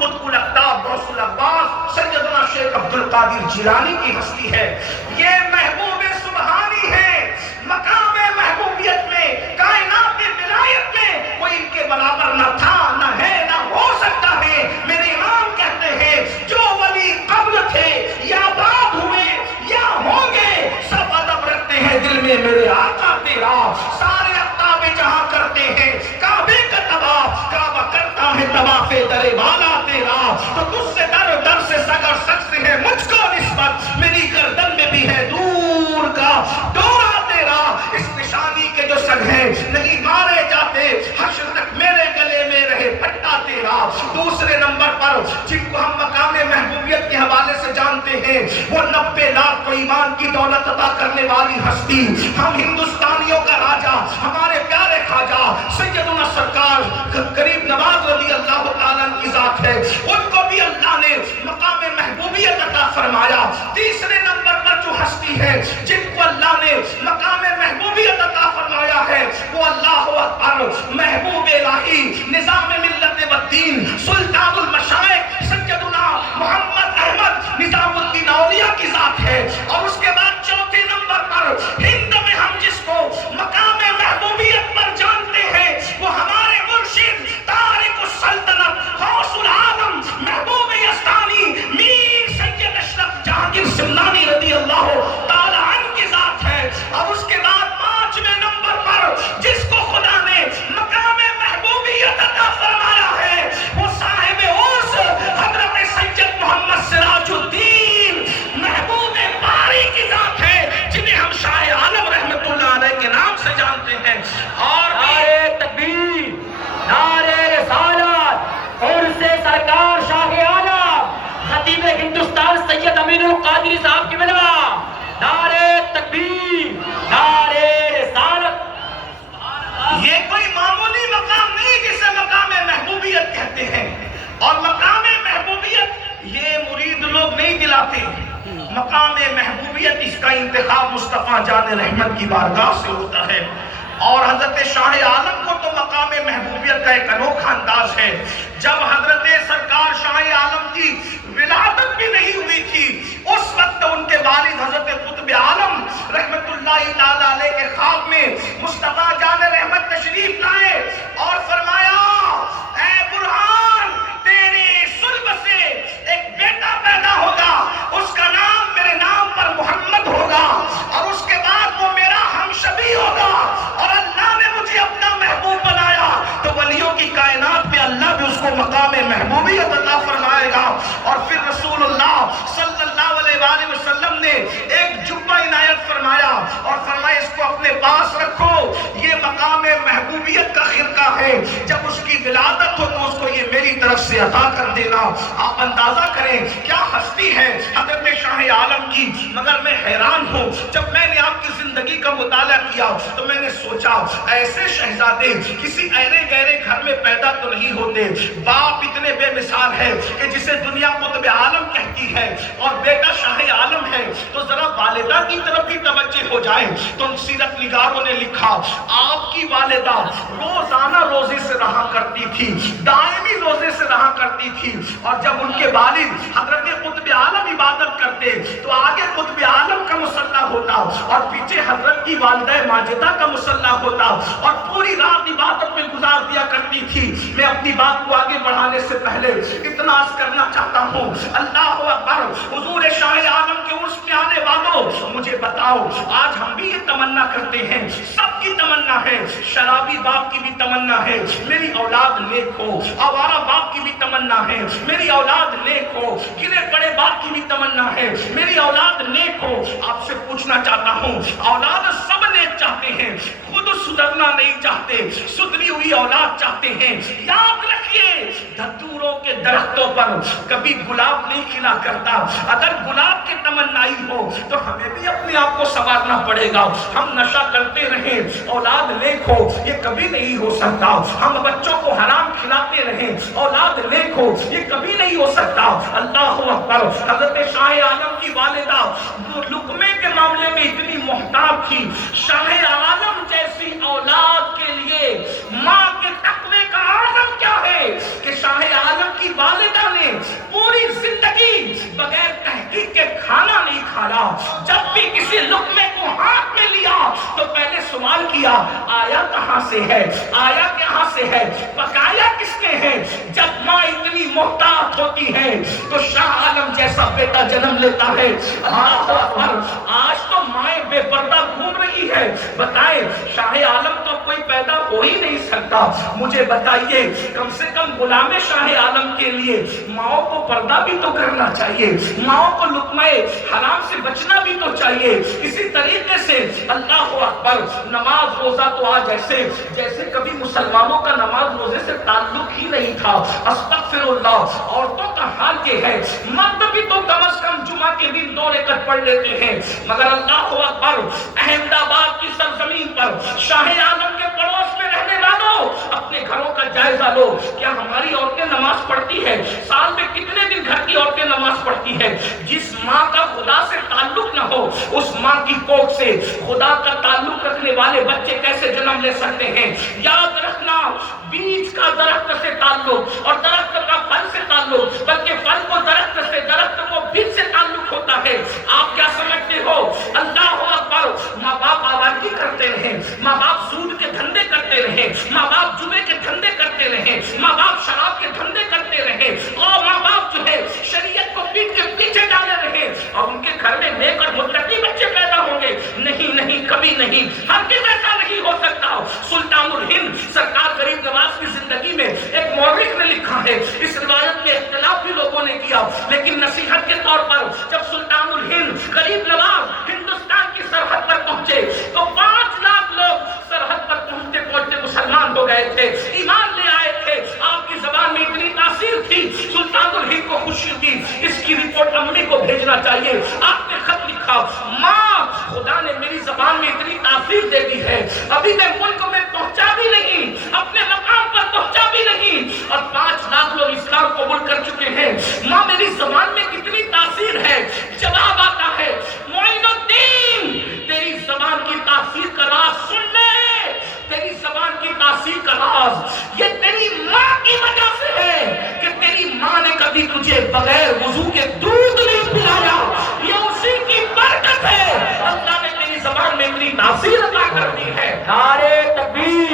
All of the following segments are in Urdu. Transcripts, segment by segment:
قطب الاقطاب غوث الاقواس سیدنا شیخ عبد القادر جیلانی کی ہستی ہے. یہ محبوب سبحانی ہے. مقام محبوبیت میں، کائنات ولایت میں کوئی ان کے برابر نہ تھا، نہ ہے، نہ ہو سکتا ہے. میرے امام کہتے ہیں جو ولی قبل تھے یا بعد ہوئے یا ہوں گے، سب ادب رکھتے ہیں دل میں میرے آقا تیرا. سارے اقطاب جہاں کرتے ہیں کعبے کا طواف، کعبہ کرتا ہے طواف در والا تیرا. تو تجھ سے در سے سگر سکتے ہیں مجھ کو نسبت، میری گردن میں بھی ہے دور کا دورہ تیرا. اس نشانی کے جو سگ ہیں نہیں مارے جاتے، حشر تک میرے گلے میں رہے پٹا تیرا. دوسرے نمبر پر جن کو ہم مقام محبوبیت کے حوالے سے جانتے ہیں، وہ 90 لاکھ کو ایمان کی دولت عطا کرنے والی ہستی، ہم ہندوستانیوں کا راجا، ہمارے پیارے خواجہ سیدنا سرکار غریب نواز رضی اللہ تعالیٰ کی ذات ہے. ان کو بھی اللہ نے مقام محبوبیت عطا فرمایا. تیسرے نمبر پر جو ہستی ہے جن کو اللہ نے مقام محبوبیت عطا فرمایا ہے، وہ اللہ اکبر محبوب الہی نظام ملت و دین سلطان المشائخ سیدنا محمد احمد نظام الدین اولیاء کی ذات ہے. اور اس کے بعد چوتھے نمبر پر ہند میں ہم جس کو مقام محبوبیت پر جانتے ہیں، وہ ہمارے مرشد تارک السلطنت غوث العالم محبوب یزدانی میر سید اشرف جہانگیر سمنانی رضی اللہ تعالی عنہ کی ذات ہے. اور اس کے بعد پانچویں نمبر پر جس کو خدا نے مقام محبوبیت عطا فرمایا ہے، وہ صاحب عرس حضرت سید محمد سراج الدین محبوب باری کی ذات ہے، جنہیں ہم شاہ عالم رحمت اللہ علیہ کے نام سے جانتے ہیں. اور نعرہ تکبیر، نعرہ رسالت، عرس سرکار شاہ عالم خطیب ہندوستان سید امین القادری صاحب کی ملوا. نعرہ تکبیر، نعرہ رسالت. یہ کوئی معمولی مقام نہیں جسے مقام محبوبیت کہتے ہیں. اور مقام محبوبیت یہ مرید لوگ نہیں دلاتے. مقام محبوبیت اس کا انتخاب مصطفیٰ جان رحمت کی بارگاہ سے ہوتا ہے. اور حضرت شاہ عالم کو تو مقام محبوبیت کا ایک انوکھا انداز ہے. جب حضرت سرکار شاہ عالم کی ولادت بھی نہیں ہوئی تھی، اس وقت ان کے والد حضرت قطب عالم رحمت اللہ تعالی علیہ کے خواب میں مصطفیٰ جان رحمت تشریف لائے اور فرمایا، اے برہان، تیرے صلب سے ایک بیٹا پیدا ہوگا، اس کا نام میرے نام پر محمد ہوگا، اور اس کے بعد وہ میرا ہمشبی ہوگا. اور اللہ نے مجھے اپنا محبوب بنایا. تو ولیوں کی کائنات میں اللہ بھی اس کو مقام محبوبیت عطا فرمائے گا. اور پھر رسول اللہ صلی اللہ علیہ وآلہ وسلم نے ایک جبہ عنایت فرمایا اور فرمایا اس کو اپنے پاس رکھو، یہ مقام محبوبیت کا خرقہ ہے. جب اس کی ولادت ہو تو اس کو یہ میری طرف سے عطا کر دینا. آپ اندازہ کریں کیا ہستی ہے حضرت شاہ عالم کی. مگر میں حیران ہوں، جب میں نے آپ کی زندگی کا مطالعہ کیا تو میں نے سوچا ایسے شہزادے کسی ایرے گہرے گھر میں پیدا تو نہیں ہوتے. باپ اتنے بے مثال ہے کہ جسے دنیا قطب عالم کہتی ہے اور بیٹا شاہ عالم ہے. تو ذرا والدہ کی طرف بھی توجہ ہو جائے تو سیرت نگاروں نے لکھا آپ کی والدہ روزانہ روزے سے رہا کرتی تھی، دائمی روزے سے رہا کرتی تھی. اور جب ان کے والد حضرت قطب عالم عبادت کرتے تو آگے قطب عالم کا مصلی ہوتا اور پیچھے حضرت کی والدہ ماجدہ کا مصلی ہوتا اور پوری رات عبادت میں گزار دیا کرتی تھی. میں اپنی بات کو آگے بڑھانے سے پہلے اتنا عرض کرنا چاہتا ہوں، اللہ اکبر، حضور شاہ عالم کے عرس میں آنے والوں مجھے بتاؤ، آج ہم بھی یہ تمنا کرتے ہیں، سب کی تمنا ہے، شرابی باپ کی بھی تمنا ہے میری اولاد نیک ہو، آوارہ باپ کی بھی تمنا ہے میری اولاد نیک ہو، گرے پڑے باپ کی بھی تمنا ہے میری اولاد نیک ہو. آپ سے پوچھنا چاہتا ہوں، اولاد سب نیک چاہتے ہیں، خود سدھرنا نہیں چاہتے، سدھری ہوئی اولاد چاہتے ہیں. یاد رکھیے دھتوروں کے درختوں پر کبھی گلاب نہیں کھلا کرتا. اگر گلاب کی تمنائی ہو تو ہمیں بھی اپنے آپ کو سنوارنا پڑے گا. ہم نشہ کرتے رہیں اولاد نیک ہو یہ کبھی نہیں ہو سکتا. ہم بچوں کو حرام کھلاتے رہیں اولاد نیک ہو یہ کبھی نہیں ہو سکتا. اللہ اکبر. حضرت شاہ عالم کی والدہ لقمے کے معاملے میں اتنی محتاط تھی. شاہ عالم جیسی اولاد کے لیے ماں کے تقوی کا عالم کیا ہے کہ شاہ عالم کی والدہ نے بغیر تحقیق کے کھانا نہیں کھانا. جب بھی کسی لقمے کو ہاتھ میں لیا تو پہلے سوال کیا آیا کہاں سے ہے, آیا کہاں سے ہے, پکایا کس نے ہے. جب ماں اتنی محتاط ہوتی ہے تو شاہ عالم جیسا بیٹا جنم لیتا ہے. آج تو مائیں بے پردہ گھوم رہی ہے. بتائیں شاہ عالم تو کوئی پیدا ہو ہی نہیں سکتا. مجھے بتائیے کم سے کم غلام شاہ عالم کے لیے ماؤں کو پردہ بھی تو کرنا چاہیے, ماؤں کو لقمہ حرام سے بچنا بھی تو چاہیے. اسی طریقے سے اللہ اکبر, نماز روزہ تو آج جیسے کبھی مسلمانوں کا نماز روزے سے تعلق ہی نہیں تھا. استغفر اللہ. عورتوں کا حال یہ ہے, مرد بھی تو کم از کم جمعہ کے دن 2 رکعت پڑھ لیتے ہیں, مگر اللہ اکبر احمد آباد کی سرزمین پر شاہ عالم کے پڑوس میں رہنے والوں اپنے گھروں کا جائزہ لو. کیا ہماری عورتیں نماز پڑھتی ہے؟ سال میں کتنے دن گھر کی عورتیں نماز پڑھتی ہے؟ جس ماں کا خدا سے تعلق نہ ہو اس ماں کی کوکھ سے خدا کا تعلق رکھنے والے بچے کیسے جنم لے سکتے ہیں؟ یاد رکھنا, بیج کا درخت سے تعلق اور درخت کا پھل سے تعلق, بلکہ پھل کو درخت سے, درخت کو بیج سے تعلق ہوتا ہے. آپ کیا سمجھتے ہو؟ اللہ اکبر. ماں باپ آوارگی کرتے رہے, ماں باپ سود کے دھندے کرتے رہے, ماں باپ جوے کے دھندے کرتے رہے, ماں باپ شراب کے دھندے کرتے رہے, اور ماں باپ جو ہے شریعت کو پیٹ کے پیچھے ڈالے رہے, اور ان کے گھر میں نیک اور متقی بچے پیدا ہوں گے. نہیں نہیں, کبھی نہیں, ہرگز ایسا نہیں ہو سکتا. سلطان الہند سرکار غریب نواز کی زندگی میں ایک مورخ نے لکھا ہے, اس روایت میں اختلاف بھی لوگوں نے کیا, لیکن نصیحت کے طور پر جب سلطان الہند غریب نواز ہندوستان کی سرحد پر پہنچے تو 5 لاکھ لوگ سرحد پر پہنچتے پہنچتے مسلمان ہو گئے تھے, ایمان لے آئے تھے. آپ کی زبان میں اتنی تاثیر تھی, سلطان الہند کو خوشی تھی, اس کی رپورٹ امی کو بھیجنا چاہیے. آپ نے خط لکھا, ماں خدا نے میری زبان میں اتنی تاثیر دے دی ہے, ابھی میں ملک میں پہنچا بھی نہیں, اپنے مقام پر پہنچا بھی نہیں, اور 5 لاکھ لوگ اسلام قبول کر چکے ہیں. ماں میری زبان میں کتنی تاثیر ہے. جواب آتا ہے, معین الدین تیری زبان کی تاثیر کا راز سن لے, تیری زبان کی تاثیر کا راز یہ تیری ماں کی وجہ سے ہے کہ تیری ماں نے کبھی تجھے بغیر وضو کے دودھ نہیں پلایا, یہ اسی کی برکت ہے. اللہ نے تیری زبان میں اتنی تاثیر عطا کر دی ہے. نعرے تکبیر,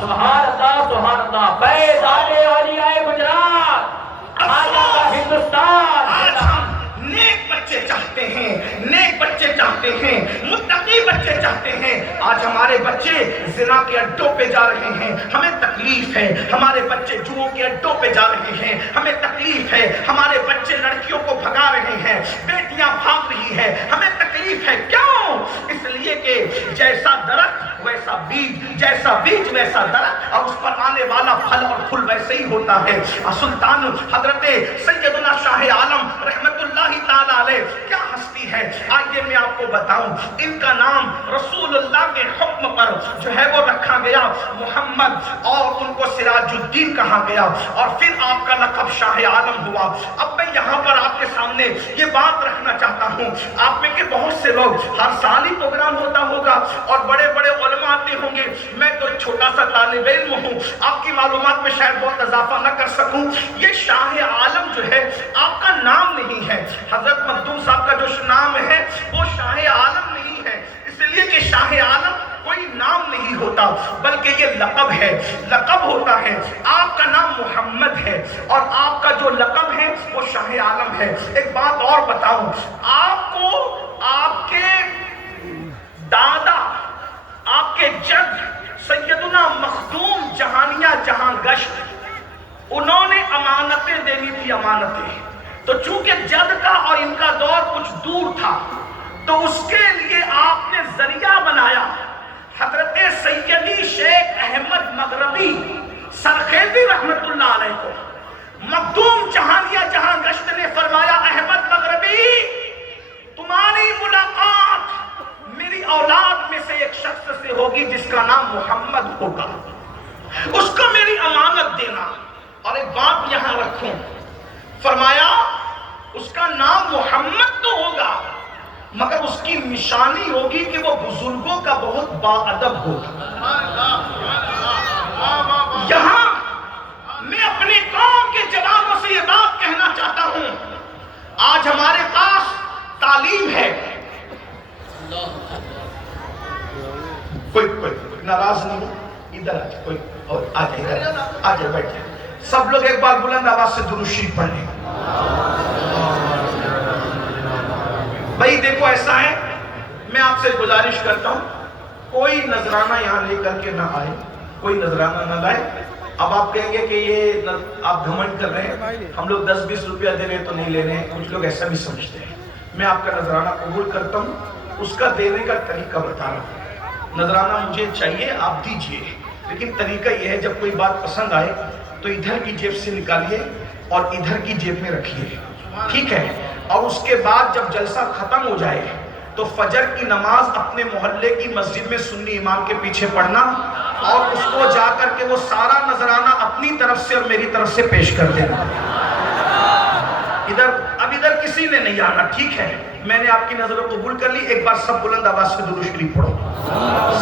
سبحان اللہ سبحان اللہ. فیض عالیہ گجرات, آزاد ہندوستان. آج ہم نیک بچے چاہتے ہیں, نیک بچے چاہتے ہیں, متقی بچے چاہتے ہیں. آج ہمارے بچے زنا کے اڈوں پہ جا رہے ہیں, ہمیں تکلیف ہے. ہمارے بچے جوؤں کے اڈوں پہ جا رہے ہیں, ہمیں تکلیف ہے. ہمارے بچے لڑکیوں کو بھگا رہے ہیں, بیٹیاں بھاگ رہی ہیں, ہمیں تکلیف ہے. کیوں؟ اس لیے کہ جیسا درخت ویسا بیج, جیسا بیج ویسا درخت, اور اس پر آنے والا پھل اور پھول ویسے ہی ہوتا ہے. سلطان حضرت سیدنا شاہ عالم رحمت اللہ تعالی علیہ کیا ہستی ہے, آئیے میں آپ کو بتاؤں. ان کا نام رسول اللہ کے حکم پر جو ہے وہ رکھا گیا محمد, اور ان کو سراج الدین کہا گیا, اور پھر آپ کا لقب شاہ عالم ہوا. اب میں یہاں پر آپ کے سامنے یہ بات رکھنا چاہتا ہوں. آپ میں کہ بہت سے لوگ ہر سال ہی پروگرام ہوتا ہوگا اور بڑے بڑے علماء آتے ہوں گے. میں تو ایک چھوٹا سا طالب علم ہوں, آپ کی معلومات میں شاید بہت اضافہ نہ کر سکوں. یہ شاہ عالم جو ہے آپ کا نام نہیں ہے. حضرت مخدوم صاحب کا جو نام ہے وہ شاہ عالم نہیں ہے, اس لیے کہ شاہ عالم کوئی نام نہیں ہوتا بلکہ یہ لقب ہے, لقب ہوتا ہے. آپ کا نام محمد ہے اور آپ کا جو لقب ہے وہ شاہ عالم ہے. ایک بات اور بتاؤں آپ کو, آپ کے دادا, آپ کے جد سیدنا مخدوم جہانیہ جہاں گشت, انہوں نے امانتیں دینی تھی, امانتیں. تو چونکہ جد کا اور ان کا دور کچھ دور تھا تو اس کے لیے آپ نے ذریعہ بنایا. حضرت سیدی شیخ احمد مغربی سرخیزی رحمت اللہ علیہ کو مخدوم جہانیہ جہاں گشت نے فرمایا, احمد مغربی تمہاری ملاقات میری اولاد میں سے ایک شخص سے ہوگی جس کا نام محمد ہوگا, اس کو میری امانت دینا. اور ایک بات یہاں رکھوں, فرمایا اس کا نام محمد تو ہوگا مگر اس کی نشانی ہوگی کہ وہ بزرگوں کا بہت باادب ہوگا. یہاں میں اپنے قوم کے جوانوں سے یہ بات کہنا چاہتا ہوں, آج آ جائے بیٹھے. سب لوگ ایک بار بلند آواز سے درود شریف پڑھ لیں. بھائی دیکھو ایسا ہے، میں آپ سے گزارش کرتا ہوں کوئی نذرانہ یہاں لے کر کے نہ آئے، کوئی نذرانہ نہ لائے. اب آپ کہیں گے کہ یہ آپ گھمنڈ کر رہے ہیں، ہم لوگ 10-20 روپیہ دے رہے ہیں تو نہیں لے رہے ہیں. کچھ لوگ ایسا بھی سمجھتے ہیں. میں آپ کا نذرانہ قبول کرتا ہوں، اس کا دینے کا طریقہ بتا رہا ہوں. نذرانہ مجھے چاہیے، آپ دیجئے، لیکن طریقہ یہ ہے جب کوئی بات پسند آئے تو ادھر کی جیب سے نکالیے اور ادھر کی جیب میں رکھیے، ٹھیک ہے؟ اور اس کے بعد جب جلسہ ختم ہو جائے تو فجر کی نماز اپنے محلے کی مسجد میں سنی امام کے پیچھے پڑھنا اور اس کو جا کر کے وہ سارا نذرانہ اپنی طرف سے اور میری طرف سے پیش کر دینا. ادھر کسی نے نہیں آنا، ٹھیک ہے؟ میں نے آپ کی نظر قبول کر لی. ایک بار سب بلند آواز سے درود شریف پڑھو.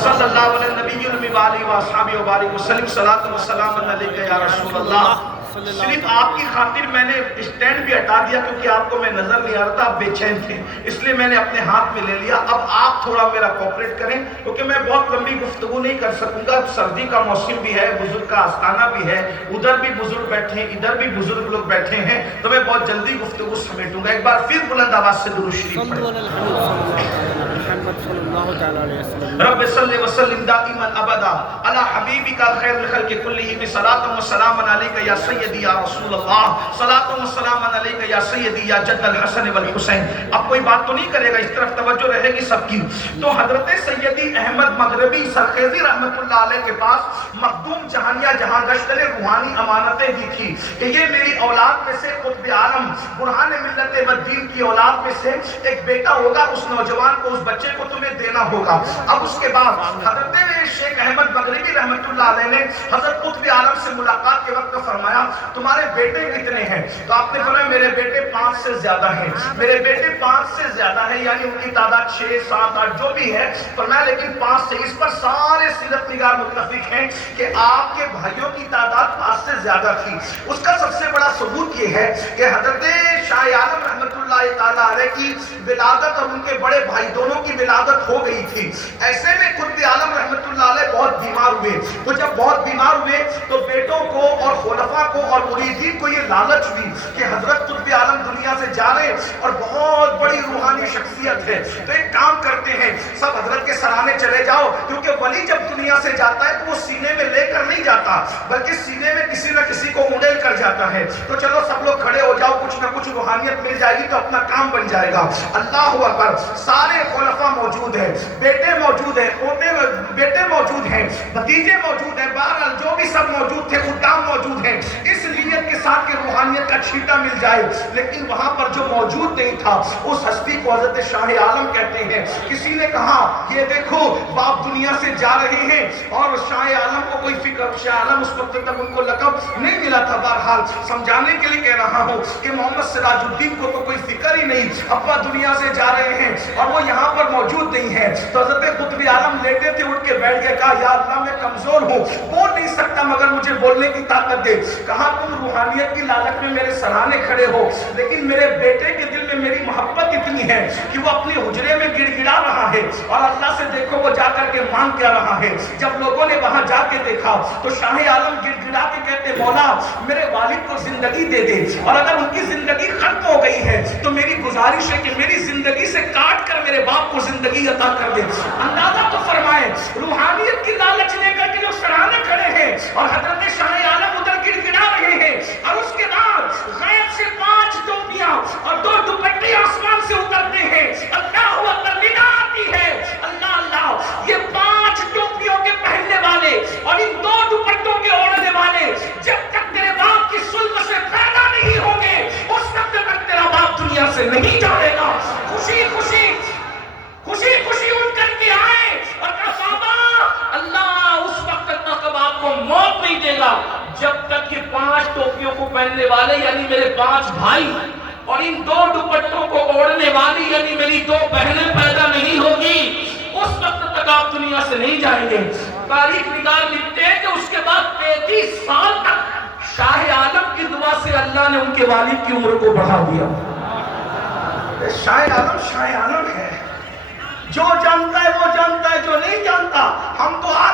صلی اللہ علیہ نبی المی وآلہ وآصحابہ وبارک وسلم. صلاۃ و سلام علیکہ یا رسول اللہ. صرف آپ کی خاطر میں نے اسٹینڈ بھی ہٹا دیا کیونکہ آپ کو میں نظر نہیں آ رہا تھا، آپ بے چین تھے، اس لیے میں نے اپنے ہاتھ میں لے لیا. اب آپ تھوڑا میرا کوپریٹ کریں کیونکہ میں بہت لمبی گفتگو نہیں کر سکوں گا. سردی کا موسم بھی ہے، بزرگ کا آستانہ بھی ہے، ادھر بھی بزرگ بیٹھے ہیں، ادھر بھی بزرگ لوگ بیٹھے ہیں، تو میں بہت جلدی گفتگو سمیٹوں گا. ایک بار پھر بلند آواز سے درود شریف پڑھیں. رب صلی وسلم دائما ابدا علی حبیبک خیر الخلق کلہم. صلاۃ و سلام علیک یا سیدی یا رسول اللہ. صلاۃ و سلام علیک یا سیدی یا جد الحسن والحسین. اب کوئی بات تو نہیں کرے گا، اس طرف توجہ رہے گی سب کی. تو حضرت سیدی احمد مغربی سرخیزی رحمت اللہ علیہ کے پاس مخدوم جہانیہ جہاں گشت نے روحانی امانتیں دی تھی کہ یہ میری اولاد میں سے قطب عالم برہان ملت و دین کی اولاد میں سے ایک بیٹا ہوگا، اس نوجوان کو، اس بچے کو تمہیں دینا ہوگا. اب اس کے بعد حضرت شیخ احمد مغربی رحمت اللہ علیہ نے حضرت قطب عالم سے ملاقات کے وقت فرمایا تمہارے بیٹے کتنے ہیں؟ تو آپ نے فرمایا میرے بیٹے 5 سے زیادہ ہیں. میرے بیٹے 5 سے زیادہ ہیں، یعنی ان کی تعداد 6 7 8 جو بھی ہے. فرمایا لیکن 5 سے. اس پر سارے سیرت نگار متفق ہیں کہ آپ کے بھائیوں کی تعداد 5 سے زیادہ تھی. اس کا سب سے بڑا ثبوت یہ ہے کہ حضرت شاہ عالم رحمت اللہ تعالیٰ علیہ کی ولادت اور ان کے بڑے بھائی دونوں کی ولادت ہو گئی تھی. ایسے میں قطب عالم رحمت اللہ علیہ بہت بیمار ہوئے. تو جب بہت بیمار ہوئے تو بیٹوں کو اور خلفاء کو اور مریدین کو یہ لالچ ہوئی کہ حضرت قطب عالم دنیا سے جا رہے اور بہت بڑی روحانی شخصیت ہے، تو ایک کام کرتے ہیں سب حضرت کے سرانے چلے جاؤ، کیونکہ ولی جب دنیا سے جاتا ہے تو وہ سینے میں لے کر نہیں جاتا بلکہ سینے میں کسی نہ کسی کو اونڈیل کر جاتا ہے. تو چلو سب لوگ کھڑے ہو جاؤ، کچھ نہ کچھ روحانیت مل جائے گی تو اپنا کام بن جائے گا. اللہ اکبر. سارے خلفاء موجود ہیں، بیٹے موجود ہیں، بیٹے موجود ہیں، بھتیجے موجود ہیں، بہرحال جو بھی سب موجود تھے، خدام موجود ہیں، اس نیت کے ساتھ کہ روحانیت کا چھیٹا مل جائے. لیکن وہاں پر جو موجود نہیں تھا اس ہستی کو حضرت شاہ عالم کہتے ہیں. کسی نے کہا یہ دیکھو باپ دنیا سے جا رہے ہیں اور شاہ عالم کو کوئی فکر، شاہ عالم اس وقت تک ان کو لقب نہیں ملا تھا. بہرحال سمجھانے کے لیے کہہ رہا ہوں کہ محمد سراج الدین کو تو کوئی فکر ہی نہیں، ابا دنیا سے جا رہے ہیں اور وہ یہاں پر موجود نہیں ہے. تو حضرت قطب عالم لیٹے تھے، اٹھ کے بیٹھ گئے، کہا یا اللہ میں کمزور ہوں، بول نہیں سکتا مگر مجھے بولنے کی طاقت دے. کہا تم روحانیت کی لالچ میں میرے سرانے کھڑے ہو، لیکن میرے بیٹے کے دل میں میری محبت اتنی ہے کہ وہ اپنے حجرے میں گڑ گڑا رہا ہے اور اللہ سے دیکھو وہ جا کر کے مانگ کیا رہا ہے. جب لوگوں نے وہاں جا کے دیکھا تو شاہ عالم گڑ گڑا کے کہتے مولا میرے والد کو زندگی دے دے، اور اگر ان کی زندگی ختم ہو گئی ہے تو میری گزارش ہے کہ میری زندگی سے کاٹ کر میرے باپ کو زندگی عطا کر دے. اندازہ تو فرمائیں روحانیت کی لالچ لے کر کے لوگ سرانے کھڑے ہیں اور حضرت شاہ عالم ادھر گڑ گڑا رہے ہیں. اور اس کے بعد غیب سے 5 ٹوپیاں اور 2 دوپٹے آسمان سے اترتے ہیں. اللہ اکبر ندا آتی ہے، اللہ اللہ یہ 5 ٹوپیوں کے پہننے والے اور ان 2 دوپٹوں کے اوڑھنے والے جب تک تیرے باپ کی سلب سے پیدا نہیں ہوں گے اس وقت تک تیرا باپ دنیا سے نہیں جائے گا. خوشی خوشی خوشی خوشی اٹھ کر کے آئے اور کہا بابا اللہ اس وقت تک اب آپ کو موت نہیں دے گا جب تک کہ 5 ٹوپیوں کو پہننے والے یعنی میرے 5 بھائی اور ان 2 دوپٹوں کو اوڑھنے والی یعنی میری 2 بہنیں پیدا نہیں ہوگی، اس وقت تک آپ دنیا سے نہیں جائیں گے. تاریخ نگار لکھتے ہیں کہ اس کے بعد 33 سال تک شاہ عالم کی دعا سے اللہ نے ان کے والد کی عمر کو بڑھا دیا. شاہ عالم ہے، جو جانتا ہے وہ جانتا ہے، جو نہیں جانتا ہم تو آ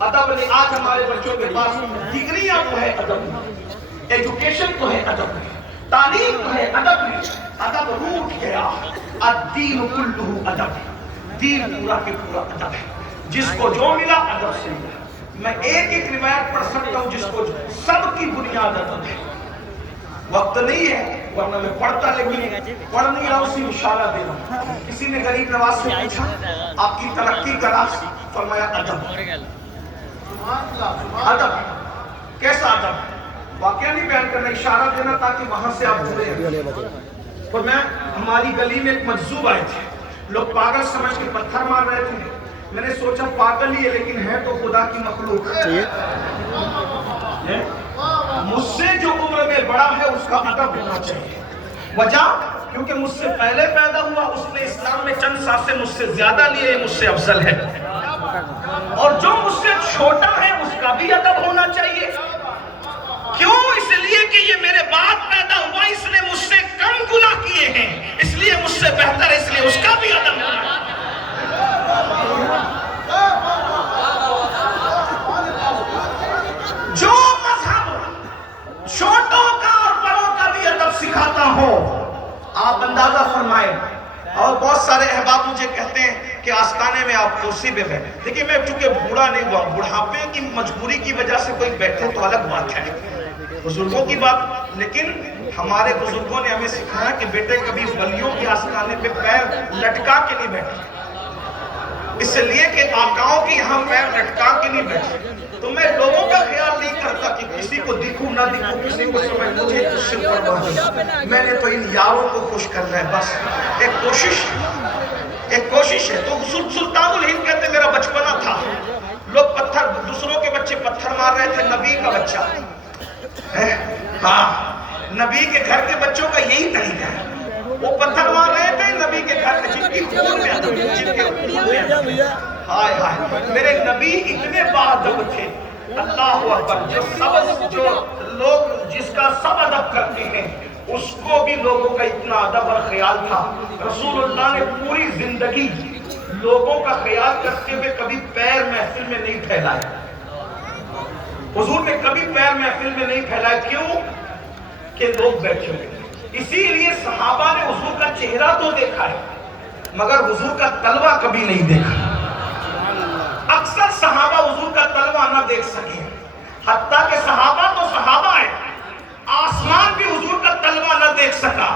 ادب نہیں. آج ہمارے بچوں کے پاس ڈگریاں تو ہے ادب نہیں, ایجوکیشن تو ہے ادب نہیں, تعلیم تو ہے ادب نہیں. ادب روٹ گیا. الدین کلہ ادب, دین پورا کے پورا ادب ہے. جس کو جو ملا ادب سے ملا. میں ایک ایک روایت پڑھ سکتا ہوں جس کو سب کی بنیاد ادب ہے. وقت نہیں ہے ورنہ میں پڑھتا, لیکن پڑھ نہیں رہا, اسی اشارہ دے رہا ہوں. کسی نے غریب نواز سے پوچھا آپ کی ترقی کا راز, فرمایا ادب. ادب کیسا ادب؟ واقعہ نہیں بیان کرنا, اشارہ دینا تاکہ وہاں سے آپ جڑے. اور میں ہماری گلی میں ایک مجذوب آئے تھے, لوگ پاگل سمجھ کے پتھر مار رہے تھے. میں نے سوچا پاگل ہی ہے لیکن ہے تو خدا کی مخلوق. مجھ سے جو عمر میں بڑا ہے اس کا ادب ہونا چاہیے. وجہ کیونکہ مجھ سے پہلے پیدا ہوا, اس نے اسلام میں چند سانسیں مجھ سے زیادہ لیے, مجھ سے افضل ہے. اور جو مجھ سے چھوٹا ہے اس کا بھی ادب ہونا چاہیے. کیوں؟ اس لیے کہ یہ میرے بعد پیدا ہوا, اس نے مجھ سے کم گناہ کیے ہیں, اس لیے مجھ سے بہتر ہے, اس لیے اس کا بھی ادب ہونا چاہیے. جو مذہب چھوٹوں کا اور بڑوں کا بھی ادب سکھاتا ہو, آپ اندازہ فرمائیں. اور بہت سارے احباب مجھے کہتے ہیں کہ آستانے میں آپ کرسی پہ بیٹھے. دیکھیے میں چونکہ بوڑھا نہیں ہوا, بڑھاپے کی مجبوری کی وجہ سے کوئی بیٹھے تو الگ بات ہے, بزرگوں کی بات. لیکن ہمارے بزرگوں نے ہمیں سکھایا کہ بیٹے کبھی ولیوں کے آستانے پہ پیر لٹکا کے نہیں بیٹھے, اس لیے کہ آقاؤں کی یہاں پیر لٹکا کے نہیں بیٹھے. تو میں لوگوں کا خیال نہیں کرتا کہ کسی کو دکھوں نہ دکھوں, کسی کو سمجھ, مجھے کچھ سے پرواہ نہیں. میں نے تو ان یاروں کو خوش کرنا ہے بس. ایک کوشش ہے. تو سلطان الہند کہتے میرا بچپنا تھا, لوگ پتھر, دوسروں کے بچے پتھر مار رہے تھے, نبی کا بچہ, ہاں نبی کے گھر کے بچوں کا یہی طریقہ ہے, وہ پتھر مار رہے تھے نبی کے گھر میں, جن کی خون میں ہائے ہائے. میرے نبی اتنے باادب تھے, اللہ اکبر. جو لوگ جس کا سب ادب کرتے ہیں اس کو بھی لوگوں کا اتنا ادب اور خیال تھا. رسول اللہ نے پوری زندگی لوگوں کا خیال کرتے ہوئے کبھی پیر محفل میں نہیں پھیلائے. حضور نے کبھی پیر محفل میں نہیں پھیلائے. کیوں؟ کہ لوگ بیٹھے ہوئے. اسی لیے صحابہ نے حضور کا چہرہ تو دیکھا ہے مگر حضور کا تلوہ کبھی نہیں دیکھا. اکثر صحابہ حضور کا تلوہ نہ دیکھ سکے, حتیٰ کہ صحابہ تو صحابہ ہے, آسمان بھی حضور کا تلوہ نہ دیکھ سکا.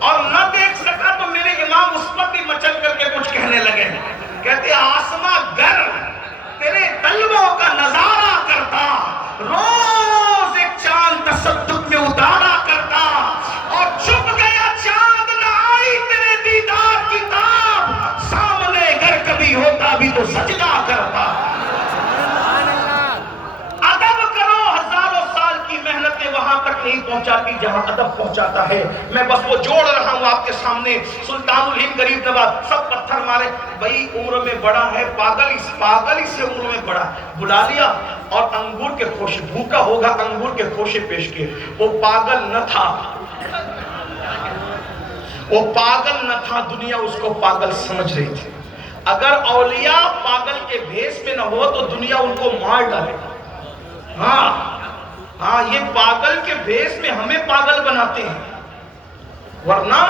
اور نہ دیکھ سکا تو میرے امام اس پر بھی مچل کر کے کچھ کہنے لگے. کہتے آسمان گر تیرے تلووں کا نظارہ کرتا, روز ایک چاند تصدق میں اتارا کرتا, اور چھپ گیا چاند نہ آئی تیرے دیدار کی تاب, سامنے گر کبھی ہوتا بھی تو سجدہ کرتا. ادب کرو, ہزاروں سال کی محنتیں وہاں تک نہیں پہنچاتی جہاں ادب پہنچاتا ہے. میں بس وہ جوڑ رہا ہوں آپ کے سامنے. سلطان الہند غریب نواز, سب پتھر مارے, بھائی عمر میں بڑا ہے, پاگل اس سے عمر میں بڑا. بلا لیا اور انگور کے خوشے, بھوکا ہوگا, انگور کے خوشے پیش کیے. وہ پاگل نہ تھا, وہ پاگل نہ تھا, دنیا اس کو پاگل سمجھ رہی تھی. اگر اولیاء پاگل کے بھیس میں نہ ہو تو دنیا ان کو مار ڈالے. ہاں یہ پاگل کے بھیس میں ہمیں پاگل بناتے ہیں, ورنہ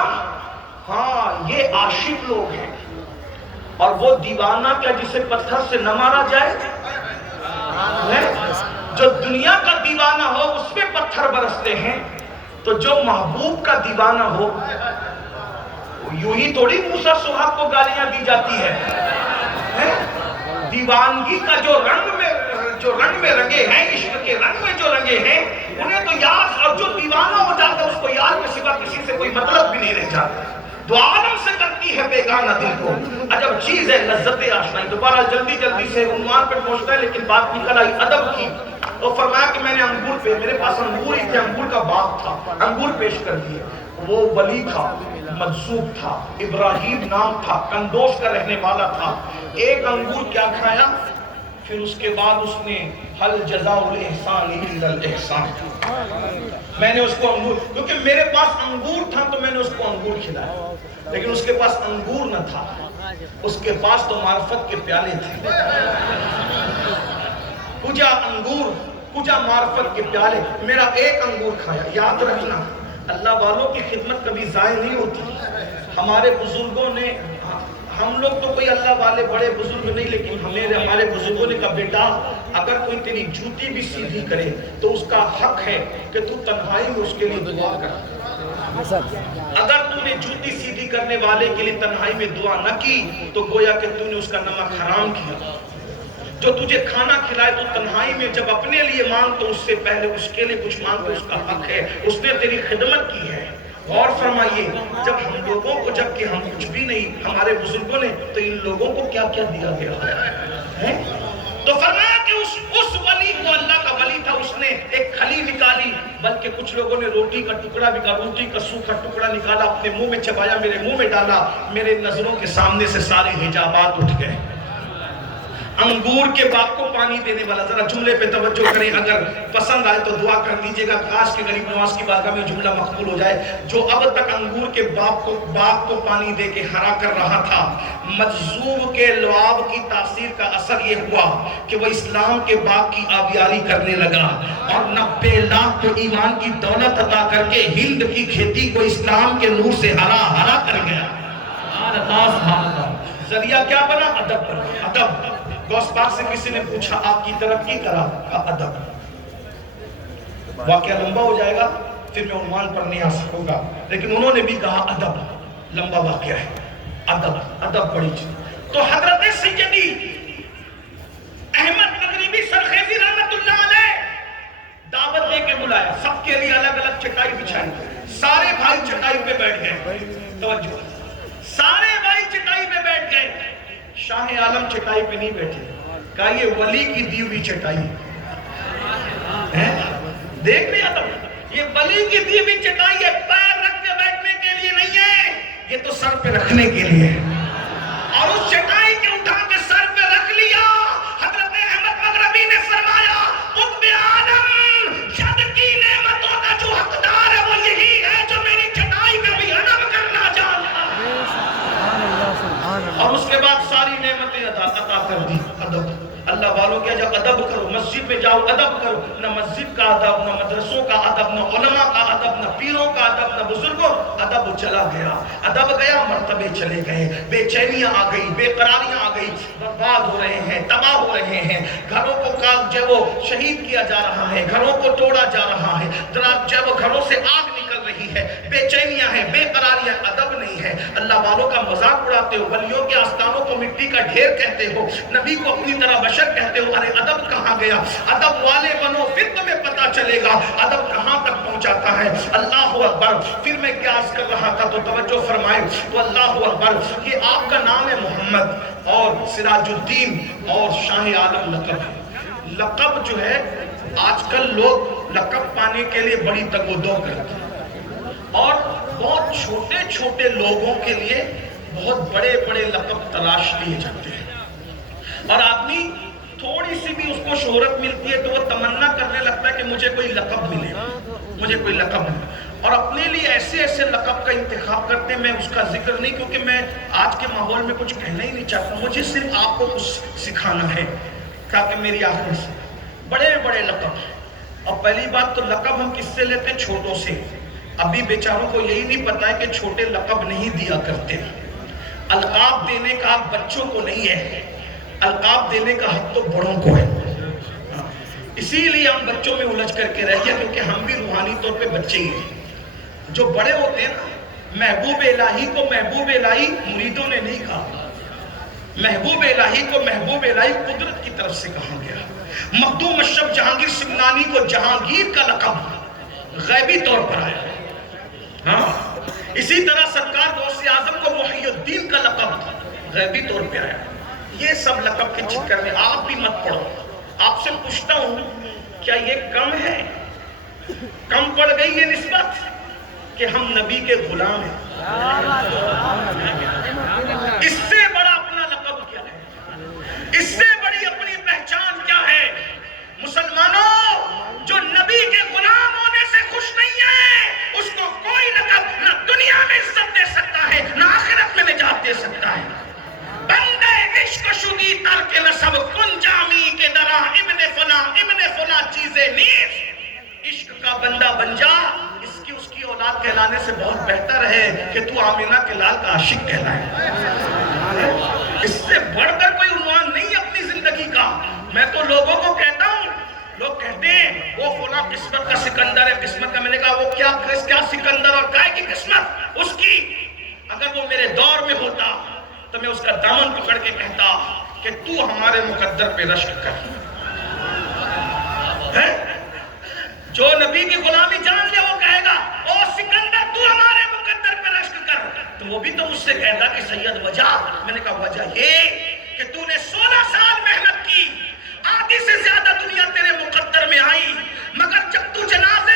ہاں یہ عاشق لوگ ہیں. اور وہ دیوانہ کیا جسے پتھر سے نہ مارا جائے, جو دنیا کا دیوانہ ہو اس پہ پتھر برستے ہیں, تو جو محبوب کا دیوانہ ہو یوں ہی تھوڑی موسیٰ سہاگ کو گالیاں دی جاتی ہے. دیوانگی کا جو رنگ میں رنگے ہیں, عشق کے رنگ میں جو رنگے ہیں, انہیں تو یاد, اور جو دیوانہ ہو جاتا ہے اس کو یاد کے سوا کسی سے کوئی مطلب بھی نہیں رہ جاتا. دو عالم سے کرتی ہے بیگانہ دل کو, عجب چیز ہے لذت آشنائی. دوبارہ جلدی سے عنوان پہ پہنچتا ہے, لیکن بات نکل آئی ادب کی. اور فرمایا کہ میں نے انگور پہ, میرے پاس انگور ہی تھے, انگور کا باغ تھا, انگور پیش کر دیے. وہ ولی تھا, مجذوب تھا, ابراہیم نام تھا, کندوز کا رہنے والا تھا. ایک انگور کیا کھایا, پھر اس کے بعد اس نے حل جزاء الاحسان الا الاحسان. میں نے اس کو انگور, کیونکہ میرے پاس انگور تھا تو میں نے اس کو انگور کھلایا, لیکن اس کے پاس انگور نہ تھا, اس کے پاس تو معرفت کے پیالے تھے. کجا انگور کجا معرفت کے پیالے، میرا ایک انگور کھایا. یاد رکھنا اللہ والوں کی خدمت کبھی ضائع نہیں ہوتی. ہمارے بزرگوں نے، ہم لوگ تو کوئی اللہ والے بڑے بزرگ نہیں، لیکن ہمارے بزرگوں نے کہا بیٹا اگر کوئی تیری جوتی بھی سیدھی کرے تو اس کا حق ہے کہ تو تنہائی میں اس کے لیے دعا کر. اگر تو نے جوتی سیدھی کرنے والے کے لیے تنہائی میں دعا نہ کی تو گویا کہ تو نے اس کا نمک حرام کیا. جو تجھے کھانا کھلائے تو تنہائی میں جب اپنے لیے مانگ تو اس سے پہلے اس کے لیے کچھ مانگ تو اس کا حق ہے، اس نے تیری خدمت کی ہے. غور فرمائیے جب ہم لوگوں کو، جب کہ ہم کچھ بھی نہیں، ہمارے بزرگوں نے تو ان لوگوں کو کیا کیا دیا گیا ہے. تو فرمایا کہ اس ولی کو، اللہ کا ولی تھا، اس نے ایک کھلی نکالی، بلکہ کچھ لوگوں نے روٹی کا ٹکڑا نکالا، روٹی کا سوکھا ٹکڑا نکالا، اپنے منہ میں چبایا، میرے منہ میں ڈالا، میرے نظروں کے سامنے سے سارے حجابات اٹھ گئے. انگور کے باغ کو پانی دینے والا، ذرا جملے پہ توجہ کریں، اگر پسند آئے تو دعا کر دیجئے گا کاش کے غریب نواز کی بارگاہ میں جملہ مقبول ہو جائے. جو اب تک انگور کے باغ کو پانی دے کے ہرا کر رہا تھا، مجذوب کے لعاب کی تاثیر کا اثر یہ ہوا کہ وہ اسلام کے باغ کی آبیاری کرنے لگا اور 90 لاکھ کو ایمان کی دولت عطا کر کے ہند کی کھیتی کو اسلام کے نور سے ہرا کر گیا. ذریعہ کیا بنا؟ ادب بنا. ادب. غوث پاک سے کسی نے پوچھا آپ کی ترقی کرا؟ ادب. واقعہ لمبا ہو جائے گا پھر میں عنوان پر نہیں آ سکوں گا، لیکن انہوں نے بھی کہا ادب. لمبا واقعہ ہے. ادب، ادب بڑی چیز. تو حضرت سیدی احمد مغربی سرخیزی رحمت اللہ علیہ دعوت دے کے بلایا، سب کے لیے الگ الگ چٹائی بچھائی، سارے بھائی چٹائی پہ بیٹھ گئے. توجہ، سارے بھائی چٹائی پہ بیٹھ گئے. شاہ عالم چٹائی پہ نہیں بیٹھے، کہا یہ ولی کی دی ہوئی چٹائی ہے. دیکھ لیا تو یہ ولی کی دی ہوئی چٹائی ہے، پیر رکھ کے بیٹھنے کے لیے نہیں ہے، یہ تو سر پہ رکھنے کے لیے. اور اس چٹائی کے اٹھا کے سر پہ رکھ لیا. حضرت احمد مغربی نے فرمایا قطب عالم جد کی نعمتوں کا جو حقدار ہے وہ یہی ہے جو میری چٹائی میں بھی ادب کرنا جانتا ہے. اور اس کے بعد ساری نعمتیں عطا کر دی. ادب. اللہ والوں کیا جب ادب کرو، مسجد میں جاؤ ادب کرو. نہ مسجد کا ادب، نہ مدرسوں کا ادب، نہ علماء کا ادب، نہ پیروں کا ادب، نہ بزرگوں. ادب چلا گیا، ادب گیا، مرتبے چلے گئے، بے چینیاں آ گئی، بے قراریاں آ گئی، برباد ہو رہے ہیں، تباہ ہو رہے ہیں. گھروں کو جو وہ شہید کیا جا رہا ہے، گھروں کو توڑا جا رہا ہے، جب گھروں سے آگ نکل رہی ہے، بے چینیاں ہیں، بے قراریاں. ادب نہیں ہے. اللہ والوں کا مذاق اڑاتے ہو، ولیوں کے آستانوں کو مٹی کا ڈھیر کہتے ہو، نبی کو اپنی طرح بشر کہتے ہو. ارے ادب کہاں گیا؟ ادب والے بنو پھر تمہیں پتا چلے گا ادب کہاں تک پہنچاتا ہے. اللہ اکبر. پھر میں کیا عرض کر رہا تھا تو توجہ فرمائے تو اللہ اکبر. یہ آپ کا نام ہے محمد اور سراج الدین اور شاہ عالم لقب ہے. لقب جو ہے آج کل لوگ لقب پانے کے لیے بڑی تگ و دو کرتے ہیں اور بہت چھوٹے چھوٹے لوگوں کے لیے بہت بڑے بڑے لقب تلاش لیے جاتے ہیں. اور آدمی تھوڑی سی بھی اس کو شہرت ملتی ہے تو وہ تمنا کرنے لگتا ہے کہ مجھے کوئی لقب ملے، مجھے کوئی لقب ملے. اور اپنے لیے ایسے ایسے لقب کا انتخاب کرتے ہیں. میں اس کا ذکر نہیں، کیونکہ میں آج کے ماحول میں کچھ کہنا ہی نہیں چاہتا. مجھے صرف آپ کو کچھ سکھانا ہے تاکہ میری آخر سے بڑے بڑے لقب. اور پہلی بات تو لقب ہم کس سے لیتے ہیں؟ چھوٹوں سے. ابھی بیچاروں کو یہی نہیں پتا ہے کہ چھوٹے لقب نہیں دیا کرتے. القاب دینے کا حق بچوں کو نہیں ہے، القاب دینے کا حق تو بڑوں کو ہے. اسی لیے ہم بچوں میں الجھ کر کے رہ گیا، کیونکہ ہم بھی روحانی طور پہ بچے ہی ہیں. جو بڑے ہوتے ہیں نا، محبوب الہی کو محبوب الہی مریدوں نے نہیں کہا، محبوب الہی کو محبوب الہی قدرت کی طرف سے کہا گیا. مخدوم اشرف جہانگیر سمنانی کو جہانگیر کا لقب غیبی طور پر آیا. ہاں، اسی طرح سرکار غوث اعظم کو محی الدین کا لقب غیبی طور پہ آیا. یہ سب لقب کے چکر میں آپ بھی مت پڑھو. آپ سے پوچھتا ہوں کیا یہ کم ہے؟ کم پڑ گئی یہ نسبت کہ ہم نبی کے غلام ہیں؟ اس سے بڑا اپنا لقب کیا ہے؟ اس سے بڑی اپنی پہچان کیا ہے؟ مسلمانوں، جو نبی کے غلام ہونے سے خوش نہیں ہے اس کو کوئی لقب نہ دنیا میں عزت دے سکتا ہے نہ آخرت میں نجات دے سکتا ہے. بندے عشق شدی ترک نسب کن جامی کے درا ابن ابن فلاں چیزیں نیز، عشق کا بندہ بن جا، اس کی اولاد کہلانے سے بہت بہتر ہے کہ تو آمینہ کے لال کا عاشق کہلائے۔ اس سے بڑھ کر کوئی عنوان نہیں اپنی زندگی کا۔ میں تو لوگوں کو کہتا ہوں، لوگ کہتے ہیں وہ فلاں قسمت کا سکندر ہے، قسمت کا، میں نے کہا وہ کیا سکندر اور کائے کی قسمت اس کی، اگر وہ میرے دور میں ہوتا تو میں اس کا دامن پکڑ کے کہتا کہ تو ہمارے مقدر پہ رشک کر۔ جو نبی کی غلامی جان لے وہ کہے گا او سکندر تو ہمارے مقدر پہ رشک کر، تو وہ بھی تو مجھ سے کہتا کہ سید وجہ، میں نے کہا وجہ یہ کہ تو نے 16 سال محنت کی، آدھی سے زیادہ دنیا تیرے مقدر میں آئی، مگر جب تو جنازے